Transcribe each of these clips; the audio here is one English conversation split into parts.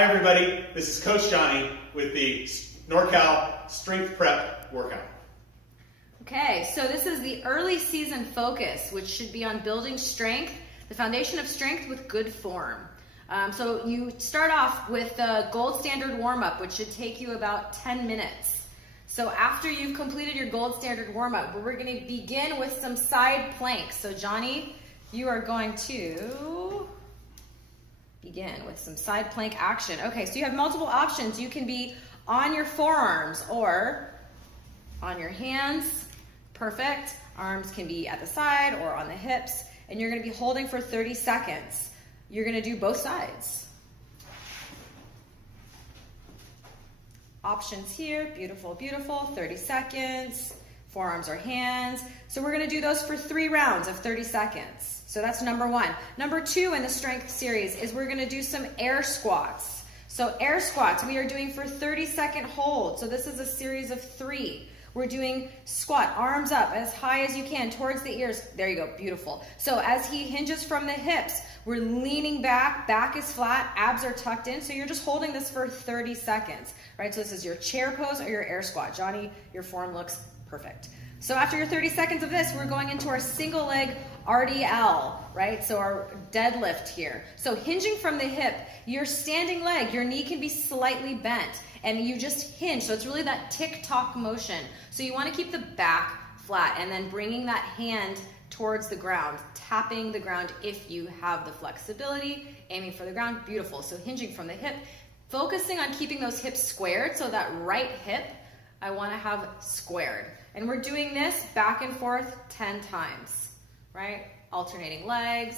Hi everybody, this is Coach Johnny with the NorCal Strength Prep Workout. Okay, so this is the early season focus, which should be on building strength, the foundation of strength with good form. So you start off with the gold standard warm-up, which should take you about 10 minutes. So after you've completed your gold standard warm-up, we're going to begin with some side planks. So Johnny, you are going to begin with some side plank action. Okay, so you have multiple options. You can be on your forearms or on your hands. Perfect. Arms can be at the side or on the hips, and you're going to be holding for 30 seconds. You're going to do both sides. Options here. Beautiful, beautiful. 30 seconds. Forearms or hands. So we're going to do those for 3 rounds of 30 seconds. So that's number 1. Number 2 in the strength series is we're going to do some air squats. So air squats we are doing for 30-second hold. So this is a series of 3. We're doing squat, arms up as high as you can towards the ears. There you go, beautiful. So as he hinges from the hips, we're leaning back, back is flat, abs are tucked in. So you're just holding this for 30 seconds, right? So this is your chair pose or your air squat. Johnny, your form looks perfect. So after your 30 seconds of this, we're going into our single leg RDL, right? So our deadlift here. So hinging from the hip, your standing leg, your knee can be slightly bent and you just hinge. So it's really that tick-tock motion. So you want to keep the back flat and then bringing that hand towards the ground, tapping the ground if you have the flexibility, aiming for the ground, beautiful. So hinging from the hip, focusing on keeping those hips squared. So that right hip, I want to have squared. And we're doing this back and forth 10 times, right? Alternating legs.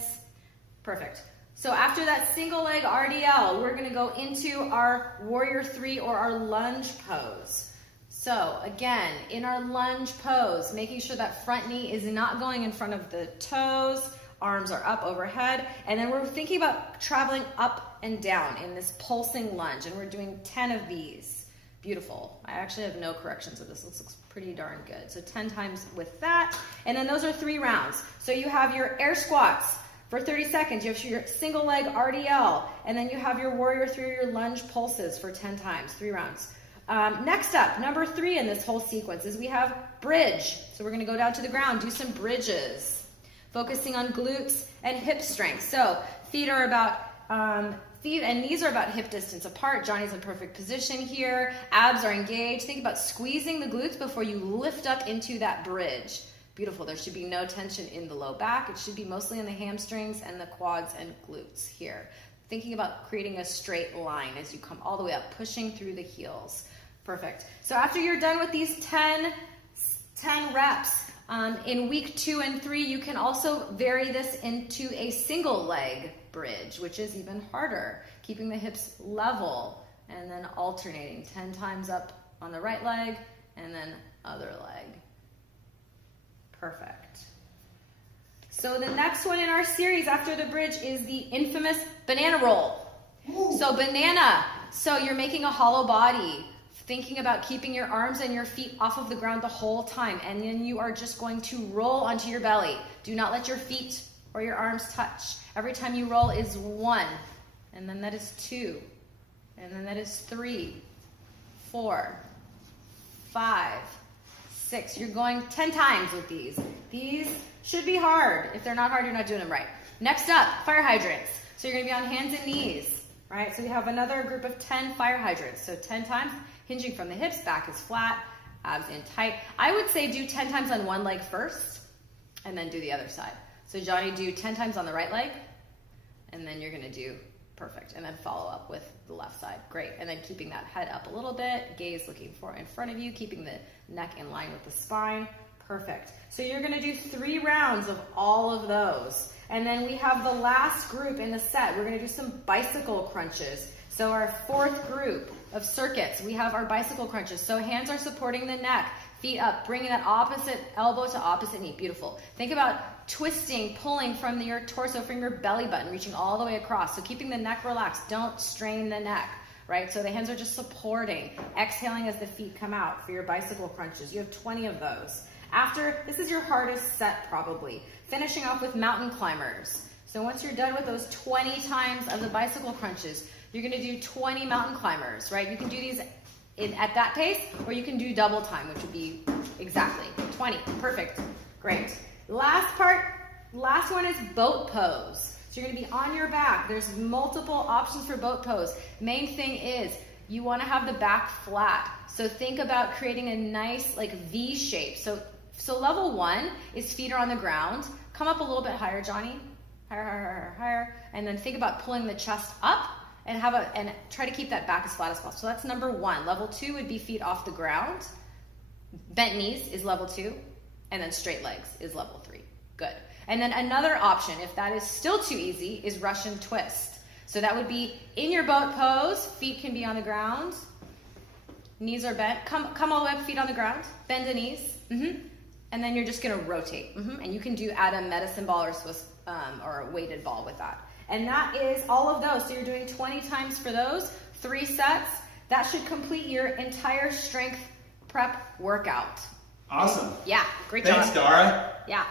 Perfect. So after that single leg RDL, we're going to go into our warrior 3 or our lunge pose. So again, in our lunge pose, making sure that front knee is not going in front of the toes, arms are up overhead, and then we're thinking about traveling up and down in this pulsing lunge, and we're doing 10 of these. Beautiful. I actually have no corrections of this. This looks pretty darn good. So 10 times with that. And then those are 3 rounds. So you have your air squats for 30 seconds. You have your single leg RDL. And then you have your warrior 3 or your lunge pulses for 10 times, 3 rounds. Next up, number 3 in this whole sequence is we have bridge. So we're going to go down to the ground, do some bridges, focusing on glutes and hip strength. So feet are about feet and knees are about hip distance apart. Johnny's in perfect position here. Abs are engaged. Think about squeezing the glutes before you lift up into that bridge. Beautiful. There should be no tension in the low back. It should be mostly in the hamstrings and the quads and glutes here. Thinking about creating a straight line as you come all the way up, pushing through the heels. Perfect. So after you're done with these 10 reps, in week 2 and 3, you can also vary this into a single leg bridge, which is even harder, keeping the hips level and then alternating 10 times up on the right leg and then other leg. Perfect. So the next one in our series after the bridge is the infamous banana roll. So banana, so you're making a hollow body, thinking about keeping your arms and your feet off of the ground the whole time, and then you are just going to roll onto your belly. Do not let your feet or your arms touch. Every time you roll is 1, and then that is 2, and then that is 3, 4, 5, 6. You're going 10 times with these. These should be hard. If they're not hard, you're not doing them right. Next up, fire hydrants. So you're going to be on hands and knees, right? So we have another group of 10 fire hydrants. So 10 times, hinging from the hips, back is flat, abs in tight. I would say do 10 times on one leg first, and then do the other side. So Johnny, do 10 times on the right leg, and then you're going to do perfect, and then follow up with the left side. Great. And then keeping that head up a little bit, gaze looking in front of you, keeping the neck in line with the spine. Perfect. So you're going to do 3 rounds of all of those. And then we have the last group in the set. We're going to do some bicycle crunches. So our 4th group of circuits, we have our bicycle crunches. So hands are supporting the neck, feet up, bringing that opposite elbow to opposite knee. Beautiful. Think about twisting, pulling from your torso, from your belly button, reaching all the way across. So keeping the neck relaxed. Don't strain the neck, right? So the hands are just supporting. Exhaling as the feet come out for your bicycle crunches. You have 20 of those. After, this is your hardest set probably. Finishing off with mountain climbers. So once you're done with those 20 times of the bicycle crunches, You're gonna do 20 mountain climbers, right? You can do these at that pace, or you can do double time, which would be exactly 20. Perfect. Great. Last one is boat pose. So you're gonna be on your back. There's multiple options for boat pose. Main thing is you wanna have the back flat. So think about creating a nice like V shape. So level 1 is feet are on the ground. Come up a little bit higher, Johnny. Higher, higher, higher, higher. And then think about pulling the chest up and try to keep that back as flat as possible. So that's number 1. Level 2 would be feet off the ground. Bent knees is level 2. And then straight legs is level 3. Good. And then another option, if that is still too easy, is Russian twist. So that would be in your boat pose, feet can be on the ground, knees are bent. Come all the way up, feet on the ground, bend the knees. And then you're just gonna rotate. And you can add a medicine ball or Swiss or a weighted ball with that. And that is all of those. So you're doing 20 times for those, 3 sets. That should complete your entire strength prep workout. Awesome. Yeah, great job. Thanks, Dara. Yeah.